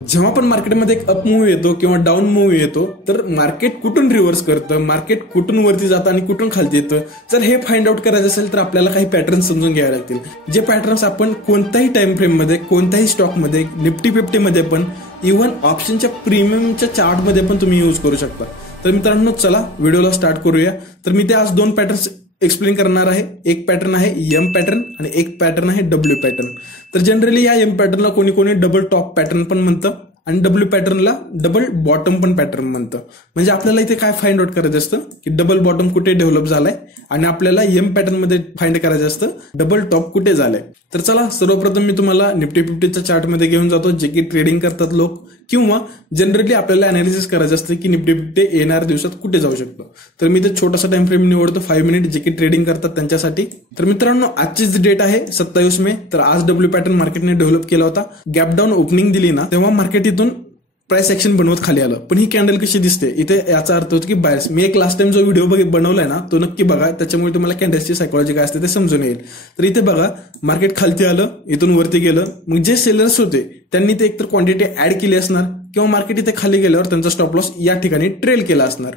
जेव्हा पण मार्केटमध्ये एक अप मूव्ह येतो किंवा डाऊन मूव्ह येतो तर मार्केट कुठून रिव्हर्स करतं, मार्केट कुठून वरती जातं आणि कुठून खालती येतं, जर हे फाइंड आउट करायचं असेल तर आपल्याला काही पॅटर्न समजून घ्यावे लागतील. जे पॅटर्न्स आपण कोणत्याही टाइम फ्रेममध्ये, कोणत्याही स्टॉकमध्ये, निफ्टी 50 मध्ये पण, इव्हन ऑप्शनच्या प्रीमियमच्या चार्टमध्ये पण तुम्ही यूज करू शकता. तर मित्रांनो चला व्हिडिओला स्टार्ट करूया. तर मी ते आज दोन पॅटर्न्स एक्सप्लेन करणार आहे. एक पॅटर्न आहे एम पॅटर्न आणि एक पॅटर्न आहे डब्ल्यू पॅटर्न. तर जनरली या एम पॅटर्नला कोणी कोणी डबल टॉप पॅटर्न पण म्हणतं आणि डब्ल्यू पॅटर्नला डबल बॉटम पण पॅटर्न म्हणतं. म्हणजे आपल्याला इथे काय फाइंड आउट करायचं असतं की डबल बॉटम कुठे डेव्हलप झालाय आणि आपल्याला एम पॅटर्न मध्ये फाइंड करायचं असतं डबल टॉप कुठे झालंय. तर चला सर्वप्रथम मी तुम्हाला निफ्टी 50च्या चार्टमध्ये घेऊन जातो, जे की ट्रेडिंग करतात लोक किंवा जनरली आपल्याला अनालिसिस करायचं असतं की निफ्टी 50 येणाऱ्या दिवसात कुठे जाऊ शकतो. तर मी ते छोटासा टाइम फ्रेम निवडतो 5 मिनिट, जे की ट्रेडिंग करतात त्यांच्यासाठी. तर मित्रांनो आजचीच डेट आहे 27 मे. तर आज डब्ल्यू पॅटर्न मार्केटने डेव्हलप केला होता. गॅप डाऊन ओपनिंग दिली ना तेव्हा मार्केट इथून प्राइस ऍक्शन बनवत खाली आलं. पण ही कॅन्डल कशी दिसते इथे याचा अर्थ होतो की बायर्स. मी एक लास्ट टाइम जो व्हिडिओ बनवलाय ना तो नक्की बघा, त्याच्यामुळे तुम्हाला कॅन्डल्सची सायकोलॉजी काय असते ते समजून येईल. तर इथे बघा मार्केट खालती आलं, इथून वरती गेलं. मग जे सेलर्स होते त्यांनी ते एकतर क्वांटिटी ऍड केली असणार किंवा मार्केट इथे खाली गेल्यावर त्यांचा स्टॉप लॉस या ठिकाणी ट्रेल केला असणार.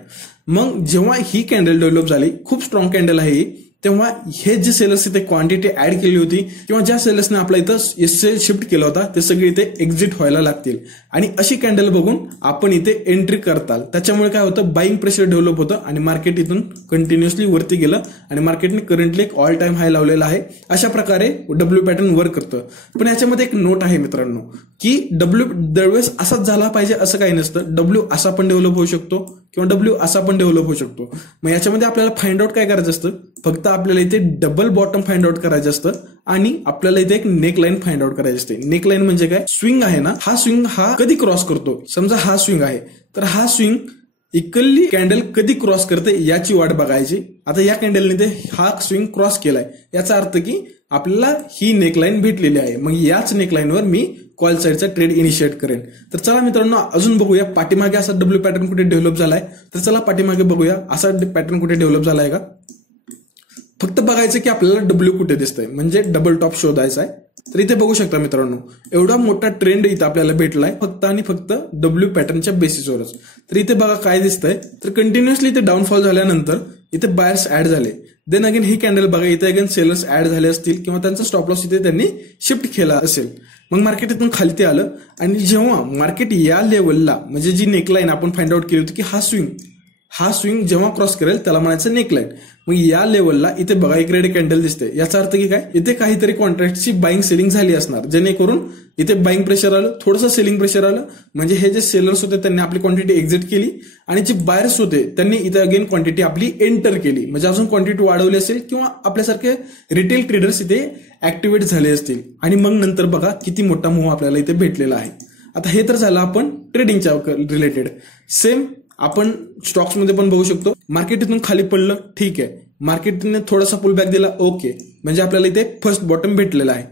मग जेव्हा ही कॅन्डल डेव्हलप झाली, खूप स्ट्रॉंग कॅन्डल आहे ही, तेव्हा हे जे सेलर्स इथे क्वांटिटी ऍड केली होती किंवा ज्या सेलर्सने आपला इथं एसएल शिफ्ट केला होता ते सगळे इथे एक्झिट व्हायला लागतील आणि अशी कॅन्डल बघून आपण इथे एंट्री करताल. त्याच्यामुळे काय होतं, बाईंग प्रेशर डेव्हलप होतं आणि मार्केट इथून कंटिन्युअसली वरती गेलं आणि मार्केटने करंटली एक ऑल टाइम हाय लावलेला आहे. अशा प्रकारे डब्ल्यू पॅटर्न वर्क करतं. पण याच्यामध्ये एक नोट आहे मित्रांनो की डब्ल्यू दरवेळेस असाच झाला पाहिजे असं काही नसतं. डब्ल्यू असा पण डेव्हलप होऊ शकतो किंवा डब्ल्यू असा पण डेव्हलप होऊ शकतो. मग याच्यामध्ये आपल्याला फाइंड आउट काय करायचं असतं, फक्त आपल्याला इथे डबल बॉटम फाइंड आउट करायचं असतं आणि आपल्याला इथे एक नेक लाईन फाइंड आउट करायची असते. नेक लाईन म्हणजे काय, स्विंग आहे ना, हा स्विंग हा कधी क्रॉस करतो. समजा हा स्विंग आहे तर हा स्विंग इक्वली कॅन्डल कधी क्रॉस करते याची वाट बघायची. आता या कॅन्डलने ते हा स्विंग क्रॉस केलाय, याचा अर्थ की आपल्याला ही नेकलाईन भेटलेली आहे. मग याच नेकलाईनवर मी कॉल साईडचा ट्रेड इनिशिएट करेन. तर चला मित्रांनो अजून बघूया पाठीमागे असा डब्ल्यू पॅटर्न कुठे डेव्हलप झालाय. तर चला पाठीमागे बघूया असा पॅटर्न कुठे डेव्हलप झालाय का. फक्त बघायचं की आपल्याला डब्ल्यू कुठे दिसतंय, म्हणजे डबल टॉप शोधायचा आहे. तर इथे बघू शकता मित्रांनो एवढा मोठा ट्रेंड इथं आपल्याला भेटलाय फक्त आणि फक्त डब्ल्यू पॅटर्नच्या बेसिसवरच. तर इथे बघा काय दिसतंय, तर कंटिन्युअसली इथे डाऊनफॉल झाल्यानंतर इथे बायर्स ऍड झाले. देन अगेन ही कॅन्डल बघा, इथे अगेन सेलर्स ऍड झाले असतील किंवा त्यांचा स्टॉप लॉस इथे त्यांनी शिफ्ट केला असेल. मग मार्केट इथून खालती आलं आणि जेव्हा मार्केट या लेवलला, म्हणजे जी नेकलाईन आपण फाइंड आउट केली होती की हा स्विंग जेव्हा क्रॉस करेल त्याला म्हणायचं नेकलाईन. मग या लेवलला इथे बघा एक रेड कॅन्डल दिसते. याचा अर्थ की काय, इथे काहीतरी कॉन्ट्रॅक्टची बाईंग सेलिंग झाली असणार, जेणेकरून इथे बाईंग प्रेशर आलं, थोडंसं सेलिंग प्रेशर आलं. म्हणजे हे जे सेलर्स होते त्यांनी आपली क्वांटिटी एक्झिट केली आणि जे बायर्स होते त्यांनी इथे अगेन क्वांटिटी आपली एंटर केली, म्हणजे अजून क्वांटिटी वाढवली असेल किंवा आपल्यासारखे रिटेल ट्रेडर्स इथे ऍक्टिव्हेट झाले असतील. आणि मग नंतर बघा किती मोठा मूव्ह आपल्याला इथे भेटलेला आहे. आता हे तर झालं आपण ट्रेडिंगच्या रिलेटेड. सेम आपण स्टॉक्समध्ये पण बघू शकतो. मार्केट इथून खाली पडलं, ठीक आहे, मार्केटने थोडासा पुलबॅक दिला, ओके, म्हणजे आपल्याला इथे फर्स्ट बॉटम भेटलेला आहे.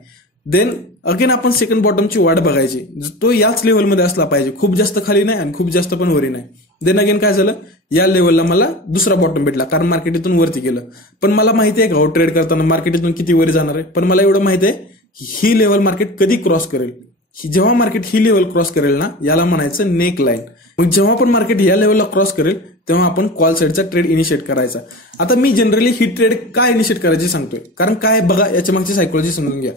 देन अगेन आपण सेकंड बॉटमची वाट बघायची, तो याच लेवलमध्ये असला पाहिजे, खूप जास्त खाली नाही आणि खूप जास्त पण वरी नाही. देन अगेन काय झालं, या लेवलला मला दुसरा बॉटम भेटला कारण मार्केट इथून वरती गेलं. पण मला माहिती आहे का ट्रेड करताना मार्केट इथून किती वरी जाणार आहे, पण मला एवढं माहिती आहे ही लेवल मार्केट कधी क्रॉस करेल. जेव्हा मार्केट ही लेवल क्रॉस करेल ना याला म्हणायचं नेक लाईन. मग जेव्हा पण मार्केट या लेवलला क्रॉस करेल तेव्हा आपण कॉल साईडचा ट्रेड इनिशिएट करायचा. आता मी जनरली ही ट्रेड काय इनिशिएट करायची सांगतोय, कारण काय बघा याच्या मागची सायकोलॉजी समजून घ्या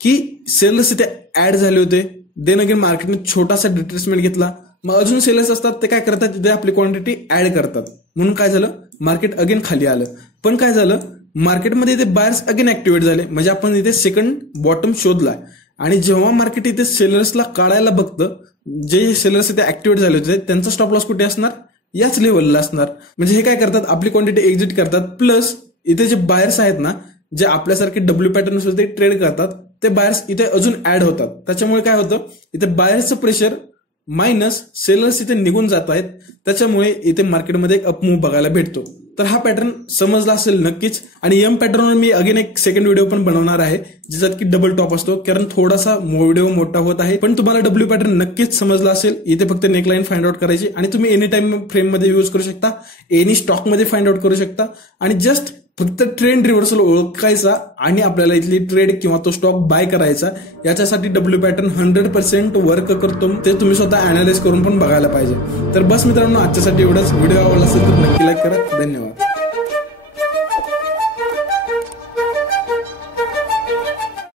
की सेलर्स इथे ऍड झाले होते. देन अगेन मार्केटने छोटासा डिट्रेसमेंट घेतला. मग अजून सेलर्स असतात ते काय करतात, तिथे आपली क्वांटिटी ऍड करतात. म्हणून काय झालं, मार्केट अगेन खाली आलं. पण काय झालं, मार्केटमध्ये इथे बायर्स अगेन ऍक्टिव्हेट झाले, म्हणजे आपण इथे सेकंड बॉटम शोधलाय. आणि जेव्हा मार्केट इथे सेलर्सला काढायला बघतं, जे सेलर्स इथे ऍक्टिव्हेट झाले होते त्यांचा स्टॉप लॉस कुठे असणार, याच लेवलला असणार. म्हणजे हे काय करतात, आपली क्वांटिटी एक्झिट करतात. प्लस इथे जे बायर्स आहेत ना, जे आपल्यासारखे डब्ल्यू पॅटर्न ते ट्रेड करतात, ते बायर्स इथे अजून ऍड होतात. त्याच्यामुळे काय होतं, इथे बायर्सचं प्रेशर मायनस सेलर्स इथे निघून जात आहेत. त्याच्यामुळे इथे मार्केटमध्ये एक अपमूव्ह बघायला भेटतो. तर हा पॅटर्न समजला असेल नक्कीच. आणि एम पॅटर्नवर मी अगेन एक सेकंड व्हिडिओ पण बनवणार आहे ज्याच्यात की डबल टॉप असतो, कारण थोडासा व्हिडिओ मोठा होत आहे. पण तुम्हाला डब्ल्यू पॅटर्न नक्कीच समजला असेल. इथे फक्त नेकलाईन फाइंड आउट करायची आणि तुम्ही एनी टाइम फ्रेम मध्ये यूज करू शकता, एनी स्टॉक मध्ये फाइंड आउट करू शकता आणि जस्ट फक्त ट्रेंड रिव्हर्सल ओळखायचा आणि आपल्याला इथली ट्रेड किंवा तो स्टॉक बाय करायचा. याच्यासाठी डब्ल्यू पॅटर्न 100% वर्क करतो. ते तुम्ही स्वतः अनालाइज करून पण बघायला पाहिजे. तर बस मित्रांनो, आजच्यासाठी एवढंच. व्हिडिओ आवडला असेल तर नक्की लाईक करा. धन्यवाद.